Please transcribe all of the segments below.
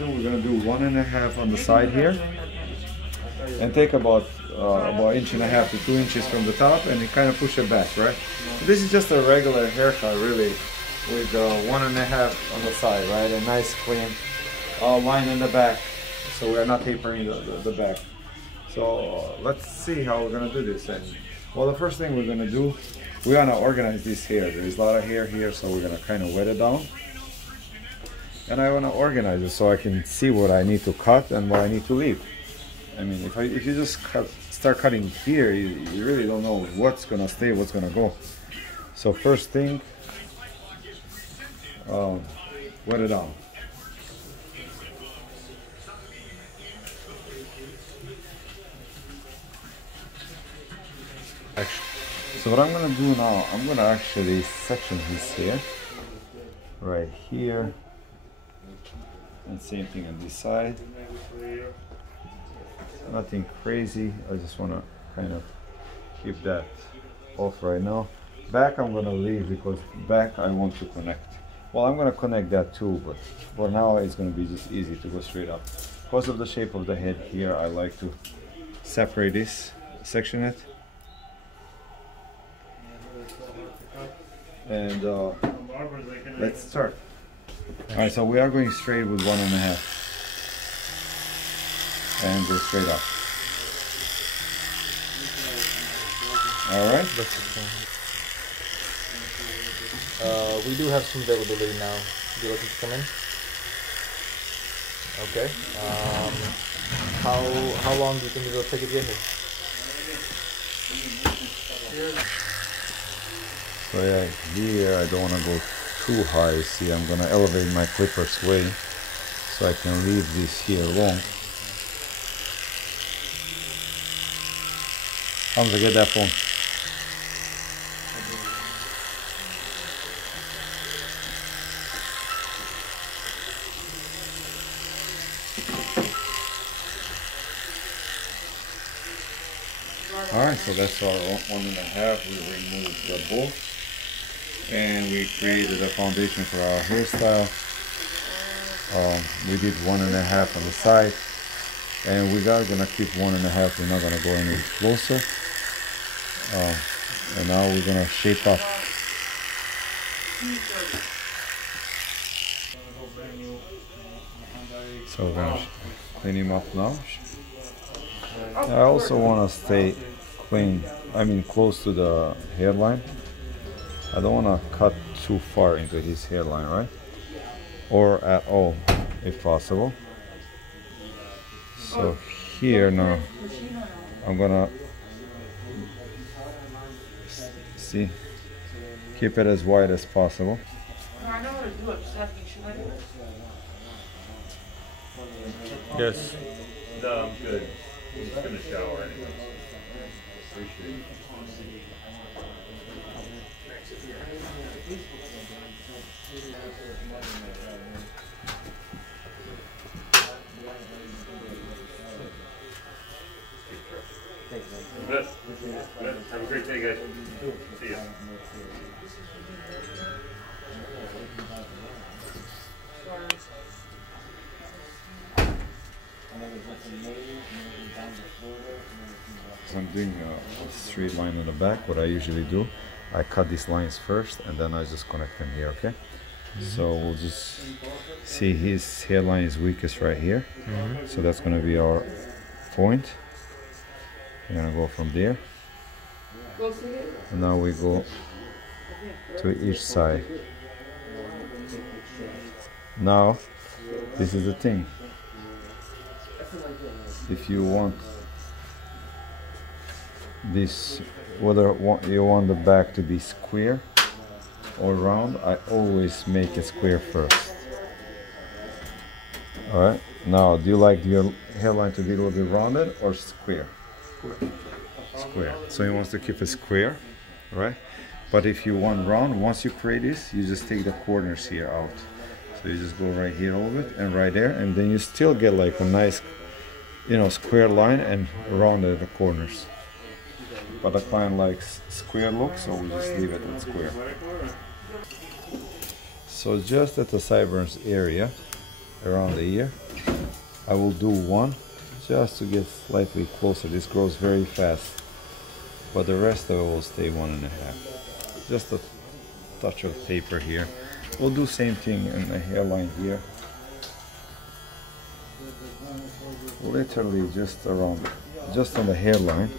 We're gonna do 1.5 on the side here, and take about inch and a half to 2 inches from the top, and you kind of push it back, right? So this is just a regular haircut, really, with 1.5 on the side, right? A nice clean line in the back, so we're not tapering the back. So let's see how we're gonna do this. And well, the first thing we're gonna do, we wanna organize this hair. There's a lot of hair here, so we're gonna kind of wet it down. And I want to organize it so I can see what I need to cut and what I need to leave. I mean, if you just start cutting here, you really don't know what's gonna stay, what's gonna go. So first thing, wet it down. So what I'm gonna do now, I'm gonna actually section his hair right here. And same thing on this side. Nothing crazy. I just want to kind of keep that off right now. Back I'm going to leave because back I want to connect. Well, I'm going to connect that too, but for now it's going to be just easy to go straight up. Because of the shape of the head here, I like to separate this, section it. And let's start. Alright, so we are going straight with 1.5 and go straight up. Alright? We do have some availability now. You looking to come in? Okay. How long do you think it'll take to get here? So yeah, here I don't want to go too high. See, I'm gonna elevate my clippers way so I can leave this here long. Hamza, get that phone. Alright, so that's our 1.5. We removed the bolt. And we created a foundation for our hairstyle. We did 1.5 on the side, and we are gonna keep 1.5. We're not gonna go any closer. And now we're gonna shape up. So we're gonna clean him up now. I also want to stay clean. I mean, close to the hairline. I don't want to cut too far into his hairline, right? Or at all, if possible. So here now, I'm gonna see, keep it as wide as possible. Yes. No, I'm good. I'm just gonna shower anyway. Appreciate it. Good. Good. Have a great day, guys. See ya. So I'm doing a straight line in the back. What I usually do, I cut these lines first and then I just connect them here, okay? So we'll just see his hairline is weakest right here. So that's gonna be our point. We're gonna go from there. And now we go to each side. Now, this is the thing. If you want this, whether you want the back to be square or round, I always make it square first. Alright, now do you like your hairline to be a little bit rounded or square? Square. So he wants to keep it square, right? But if you want round, once you create this, you just take the corners here out. So you just go right here a little bit and right there, and then you still get like a nice, you know, square line and round at the corners. But the client likes square look, so we just leave it at square. So just at the sideburns area, around the ear, I will do one just to get slightly closer. This grows very fast, but the rest of it will stay 1.5. Just a touch of taper here. We'll do same thing in the hairline here. Literally just around, just on the hairline.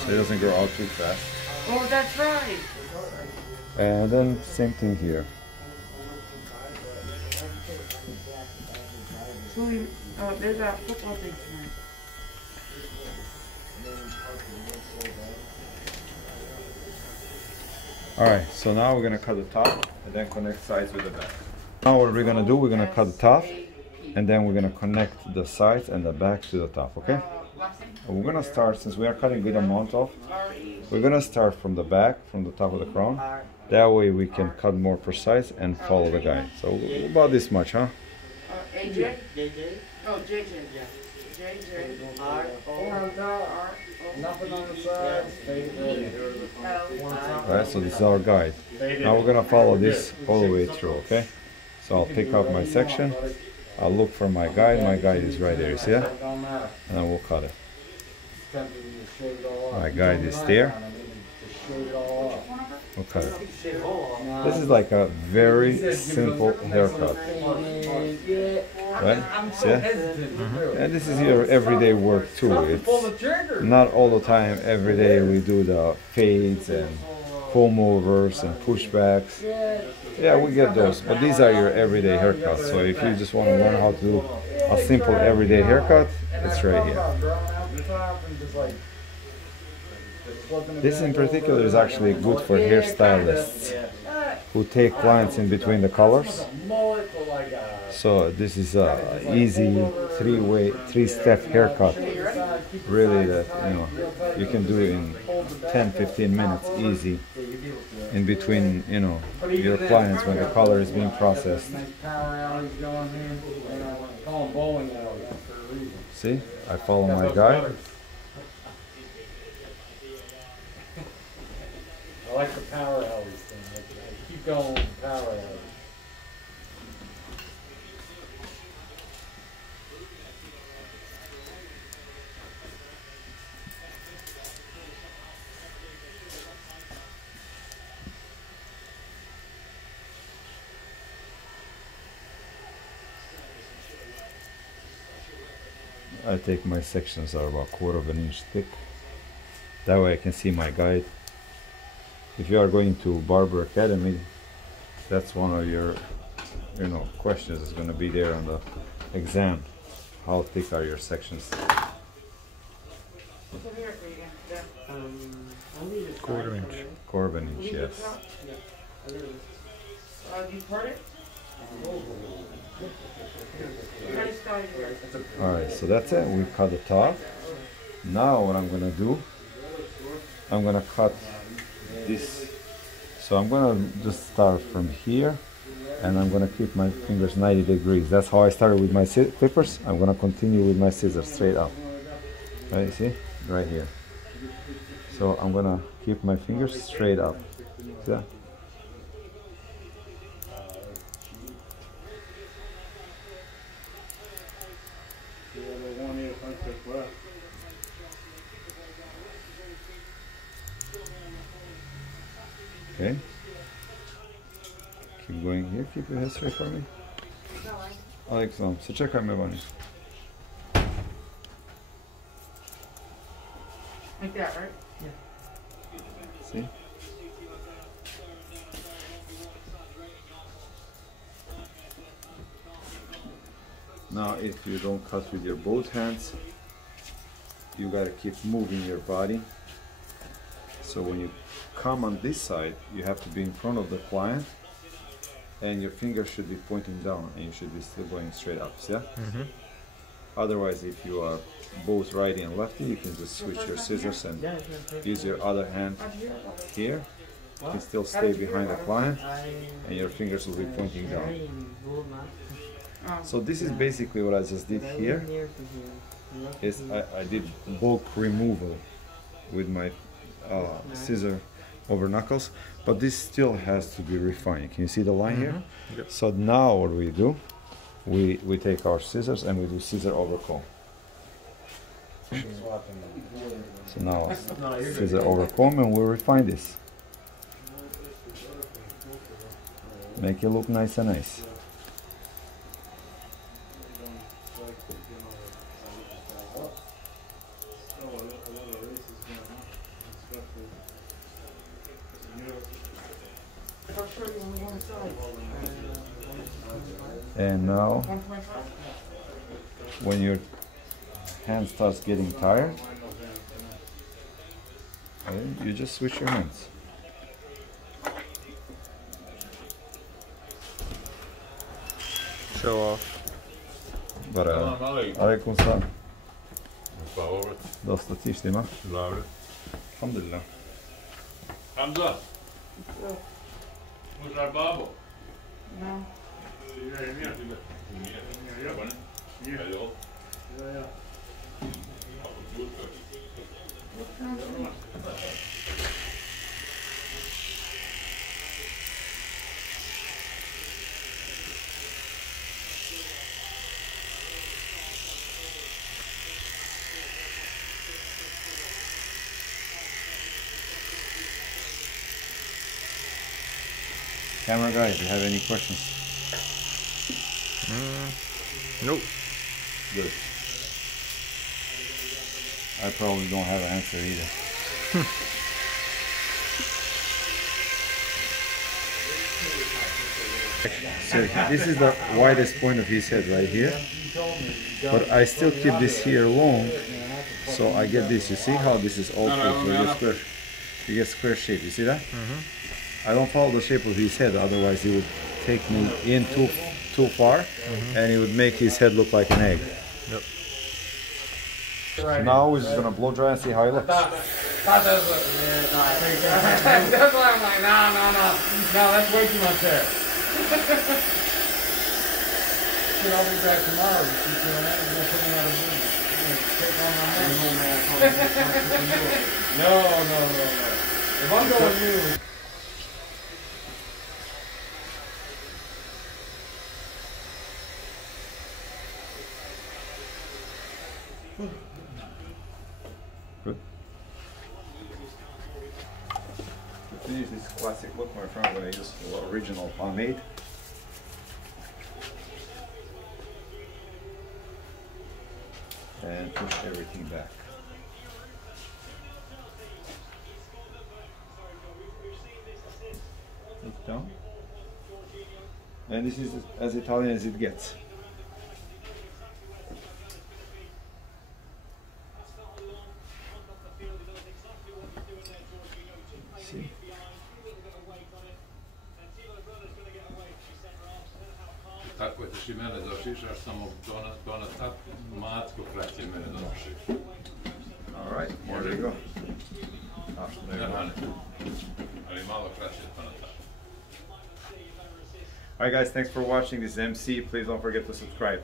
So it doesn't grow out too fast. Oh, that's right. And then same thing here. So there's a football thing tonight. Alright, so now we're gonna cut the top and then connect sides with the back. Now what we're gonna do, we're gonna cut the top and then we're gonna connect the sides and the back to the top, okay? And we're gonna start, since we are cutting good amount off, we're gonna start from the back, from the top of the crown. That way we can cut more precise and follow the guide. So about this much, huh? AJ? Oh, JJ. Yeah. JJ. R. R. Nothing on the sides. Alright, so this is our guide. Now we're gonna follow this all the way through, okay? So I'll pick up my section, I'll look for my guide is right there, you see that? And then we'll cut it. My guide is there. We'll cut it. This is like a very simple haircut. Right? See that? And this is your everyday work too. It's not all the time, every day we do the fades and comb overs and pushbacks. Yeah, we get those, but these are your everyday haircuts. So if you just want to learn how to do a simple everyday haircut, it's right here. This in particular is actually good for hairstylists who take clients in between the colors. So this is a easy three-step haircut. Really, that you can do it in 10-15 minutes easy in between your clients when the color is being processed. See, I follow my guide. I like the power alleys thing. I keep going with the power alleys. I take my sections are about 1/4 of an inch thick. That way I can see my guide. If you are going to Barber Academy, that's one of your questions is going to be there on the exam. How thick are your sections? 1/4 inch. 1/4 of an inch, yes. You part it? Alright, so that's it. We cut the top. Now what I'm going to do, I'm going to cut this. So I'm going to just start from here and I'm going to keep my fingers 90 degrees. That's how I started with my clippers. I'm going to continue with my scissors straight up. Right, you see? Right here. So I'm going to keep my fingers straight up. See that? Okay. Keep going here. Keep your head straight for me. Alex, so czekaj mnie bądź. Like that, right? See? Now if you don't cut with your both hands, you gotta keep moving your body. So when you come on this side, you have to be in front of the client and your fingers should be pointing down and you should be still going straight up, yeah? Otherwise, if you are both righty and lefty, you can just switch your scissors and use your other hand here. You can still stay behind the client and your fingers will be pointing down. So this is basically what I just did here. Is I did bulk removal with my scissor over knuckles, but this still has to be refined. Can you see the line here? Yep. So now what we do, we take our scissors and we do scissor over comb. So now scissor over comb and we'll refine this. Make it look nice and nice. And now, when your hand starts getting tired, you just switch your hands. Show off. Alaikum salam. Favor. Dosta ti štima? Dobro. Alhamdulillah. Hamza. Where's our Bible? No. Camera guy, do you have any questions? Nope. Good. I probably don't have an answer either. So this is the widest point of his head right here, but I still keep this here long, so I get this. You see how this is all close? You get square shape. You see that? I don't follow the shape of his head, otherwise it would take me in too far, and it would make his head look like an egg. Yep. So now we're just gonna blow dry and see how it looks. That's why I'm like, no, that's way too much hair. Shit, I'll be back tomorrow. You keep doing that, you're gonna put me out of business. Take on my money. No. If I'm going new. Good. To finish this classic look, my friend, I'm going to use the original pomade. And push everything back. Look down. And this is as Italian as it gets. See? Tako ćeš i mene došišaš, samo to na tak matko kraće mene došiš. Alright, there you go. Ali malo kraće to na tak. Alright guys, thanks for watching this MC. Please don't forget to subscribe.